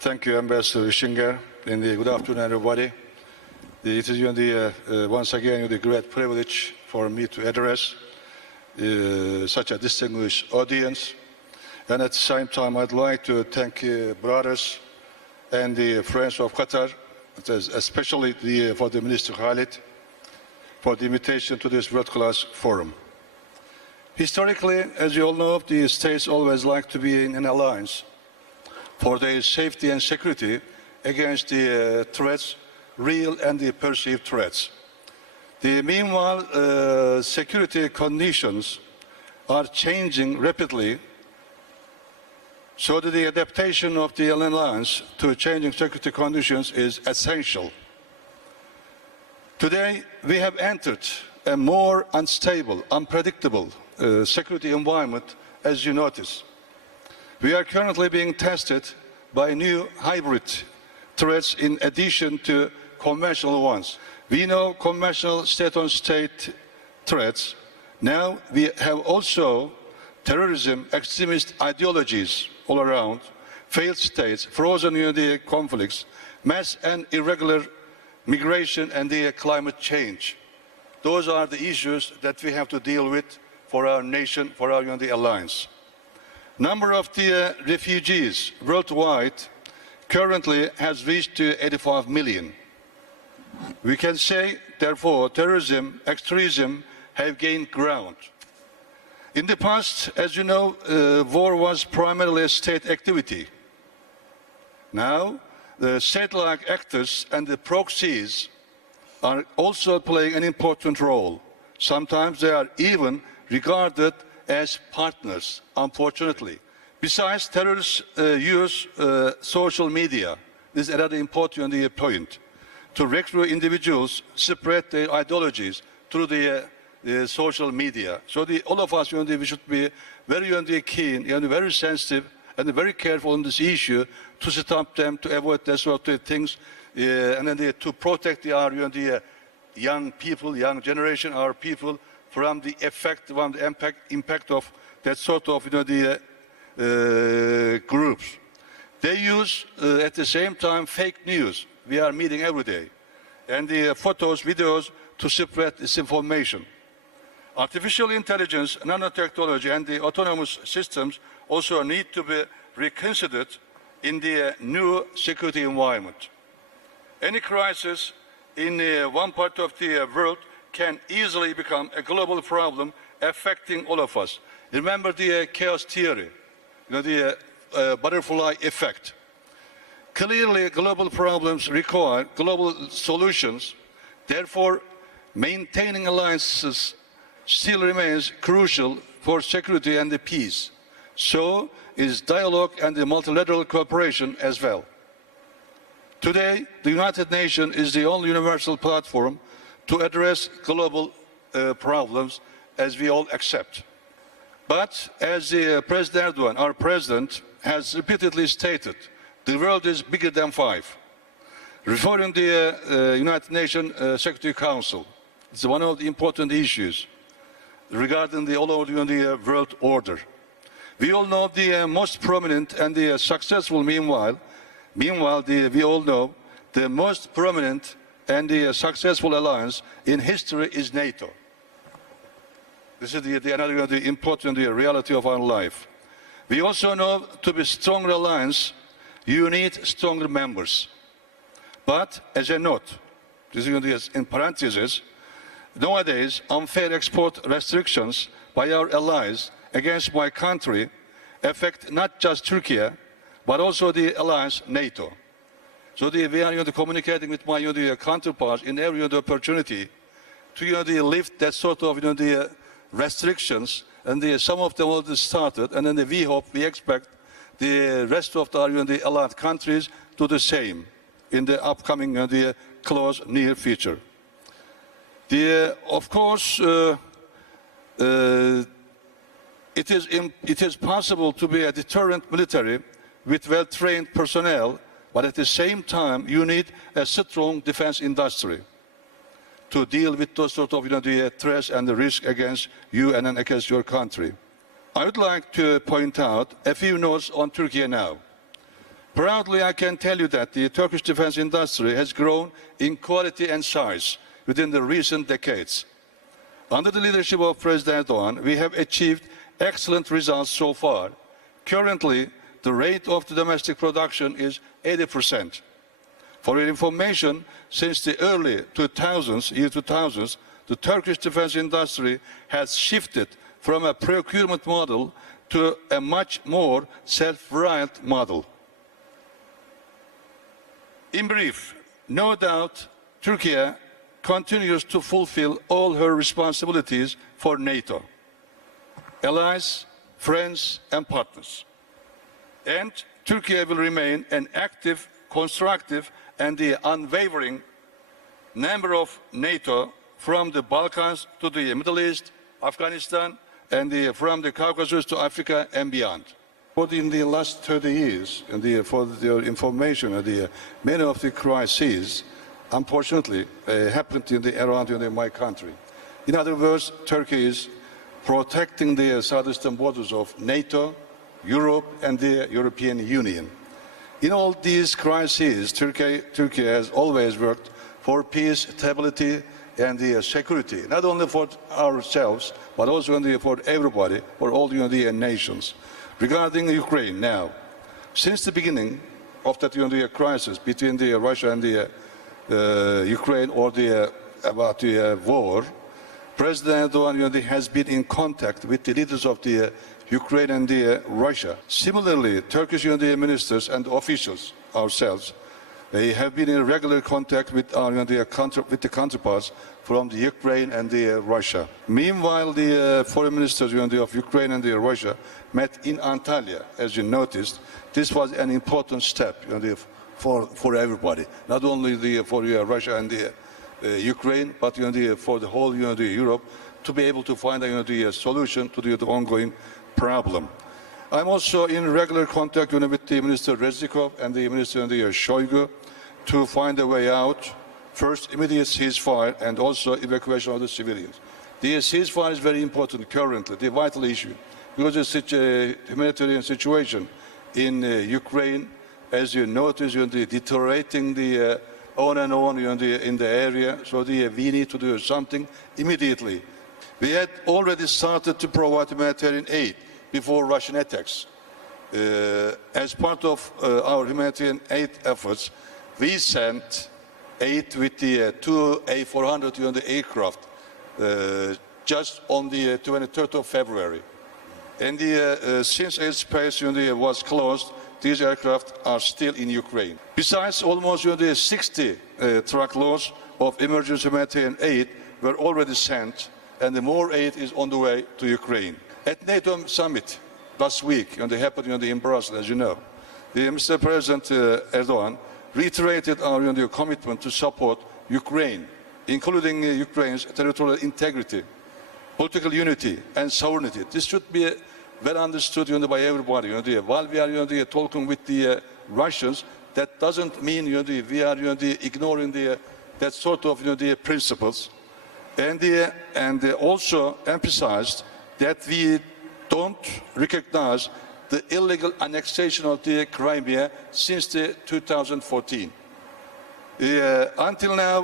Thank you, Ambassador Ischinger, and good afternoon, everybody. It is once again a great privilege for me to address such a distinguished audience. And at the same time, I'd like to thank brothers and the friends of Qatar, especially for the Minister Khalid, for the invitation to this world-class forum. Historically, as you all know, the states always like to be in an alliance for their safety and security against the threats, real and the perceived threats. Meanwhile, security conditions are changing rapidly, so that the adaptation of the alliance to changing security conditions is essential. Today, we have entered a more unstable, unpredictable security environment, as you notice. We are currently being tested by new hybrid threats in addition to conventional ones. We know conventional state-on-state threats. Now we have also terrorism, extremist ideologies all around, failed states, frozen conflicts, mass and irregular migration, and the climate change. Those are the issues that we have to deal with for our nation, for our alliance. Number of the refugees worldwide currently has reached 85 million. We can say, therefore, terrorism, extremism have gained ground. In the past, as you know, war was primarily a state activity. Now, the state-like actors and the proxies are also playing an important role. Sometimes they are even regarded as partners, unfortunately. Besides, terrorists use social media. This is another important point, to recruit individuals, spread their ideologies through the social media. So all of us, we should be very keen and very sensitive and very careful on this issue to stop them, to avoid that sort of things, and then to protect our young people, young generation, our people, from the effect, from the impact of that sort of groups. They use at the same time fake news. We are meeting every day, and the photos, videos to spread this information. Artificial intelligence, nanotechnology, and the autonomous systems also need to be reconsidered in the new security environment. Any crisis in one part of the world can easily become a global problem affecting all of us. Remember the chaos theory, the butterfly effect. Clearly, global problems require global solutions. Therefore, maintaining alliances still remains crucial for security and the peace. So is dialogue and the multilateral cooperation as well. Today, the United Nations is the only universal platform to address global problems, as we all accept. But as President Erdogan, our president, has repeatedly stated, the world is bigger than five. Referring to the United Nations Security Council, it's one of the important issues regarding the all over the world order. We all know the most prominent and the successful, meanwhile, we all know the most prominent and the successful alliance in history is NATO. This is another important reality of our life. We also know to be stronger alliance, you need stronger members. But as a note, this is in parentheses, nowadays unfair export restrictions by our allies against my country affect not just Turkey, but also the alliance NATO. So we are communicating with my counterparts in every opportunity to lift that sort of the restrictions, and some of them already started, and then we expect the rest of the allied countries to do the same in the upcoming close near future. Of course, it is possible to be a deterrent military with well-trained personnel, but at the same time, you need a strong defense industry to deal with those sort of the threats and the risk against you and against your country. I would like to point out a few notes on Turkey now. Proudly, I can tell you that the Turkish defense industry has grown in quality and size within the recent decades. Under the leadership of President Erdogan, we have achieved excellent results so far. Currently, the rate of the domestic production is 80%. For your information, since the early 2000s, the Turkish defense industry has shifted from a procurement model to a much more self-reliant model. In brief, no doubt, Turkey continues to fulfill all her responsibilities for NATO, allies, friends, and partners. And Turkey will remain an active, constructive, and the unwavering member of NATO from the Balkans to the Middle East, Afghanistan, and from the Caucasus to Africa and beyond. But in the last 30 years, for your information, many of the crises, unfortunately, happened around my country. In other words, Turkey is protecting the southeastern borders of NATO, Europe, and the European Union. In all these crises, Turkey has always worked for peace, stability, and security, not only for ourselves, but also for everybody, for all the nations. Regarding Ukraine now, since the beginning of that crisis between Russia and Ukraine, or about the war, President Erdogan has been in contact with the leaders of the Ukraine and Russia. Similarly, Turkish ministers and officials ourselves, they have been in regular contact with the counterparts from the Ukraine and Russia. Meanwhile, the foreign ministers of Ukraine and Russia met in Antalya, as you noticed. This was an important step for everybody, not only for Russia and Ukraine, but for the whole Europe, to be able to find a solution to the ongoing problem. I'm also in regular contact with the Minister Reznikov and the Minister Shoigu to find a way out. First, immediate ceasefire and also evacuation of the civilians. The ceasefire is very important currently, the vital issue, because it's such a humanitarian situation in Ukraine, as you notice, deteriorating on and on in the area. So we need to do something immediately. We had already started to provide humanitarian aid before Russian attacks. As part of our humanitarian aid efforts, we sent aid with the two A400 aircraft just on the 23rd of February. And since airspace was closed, these aircraft are still in Ukraine. Besides, almost 60 truckloads of emergency humanitarian aid were already sent, and more aid is on the way to Ukraine. At NATO summit last week, they happened in Brussels, as you know, Mr. President Erdogan reiterated our commitment to support Ukraine, including Ukraine's territorial integrity, political unity, and sovereignty. This should be well understood by everybody. While we are talking with the Russians, that doesn't mean we are ignoring that sort of principles, and also emphasized that we don't recognize the illegal annexation of the Crimea since 2014. Until now,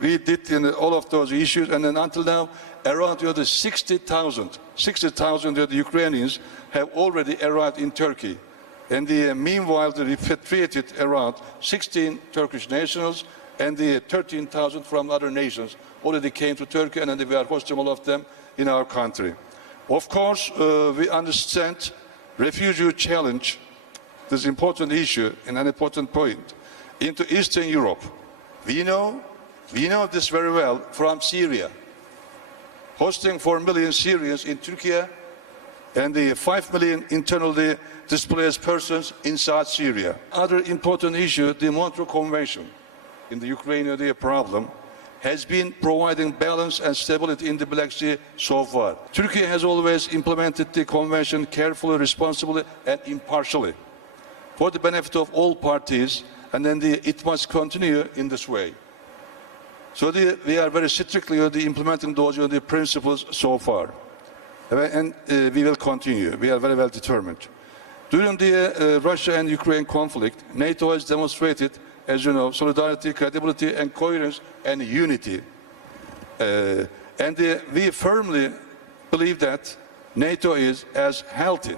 we did all of those issues, and then until now, around 60,000 Ukrainians have already arrived in Turkey. And meanwhile, they repatriated around 16 Turkish nationals, and 13,000 from other nations already came to Turkey, and we are hosting all of them in our country. Of course, we understand refugee challenge, this important issue and an important point, into Eastern Europe. We know this very well from Syria. Hosting 4 million Syrians in Turkey and the 5 million internally displaced persons inside Syria. Other important issue, the Montreux Convention in the Ukrainian problem, has been providing balance and stability in the Black Sea so far. Turkey has always implemented the convention carefully, responsibly, and impartially for the benefit of all parties, and then it must continue in this way. So we are very strictly implementing those principles so far, and we will continue. We are very well determined. During the Russia and Ukraine conflict, NATO has demonstrated, as you know, solidarity, credibility, and coherence and unity. We firmly believe that NATO is as healthy.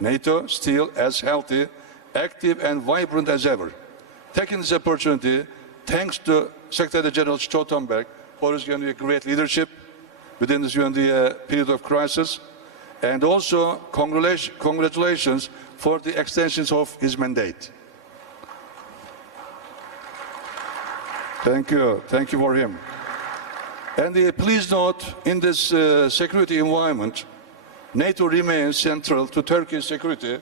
NATO still as healthy, active, and vibrant as ever. Taking this opportunity, thanks to Secretary General Stoltenberg for his great leadership within this period of crisis, and also congratulations for the extensions of his mandate. Thank you for him. And please note, in this security environment, NATO remains central to Turkey's security,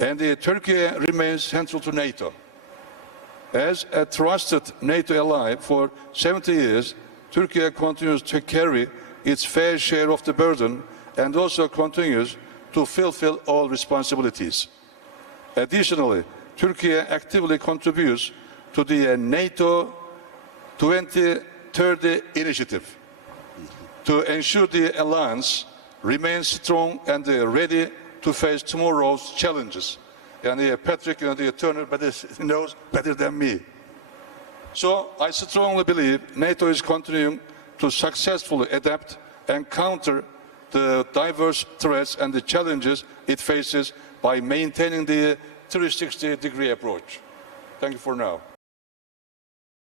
and Turkey remains central to NATO. As a trusted NATO ally for 70 years, Turkey continues to carry its fair share of the burden and also continues to fulfill all responsibilities. Additionally, Turkey actively contributes to the NATO 2030 initiative to ensure the alliance remains strong and ready to face tomorrow's challenges. And Patrick, Turner knows better than me. So I strongly believe NATO is continuing to successfully adapt and counter the diverse threats and the challenges it faces by maintaining the 360-degree approach. Thank you for now.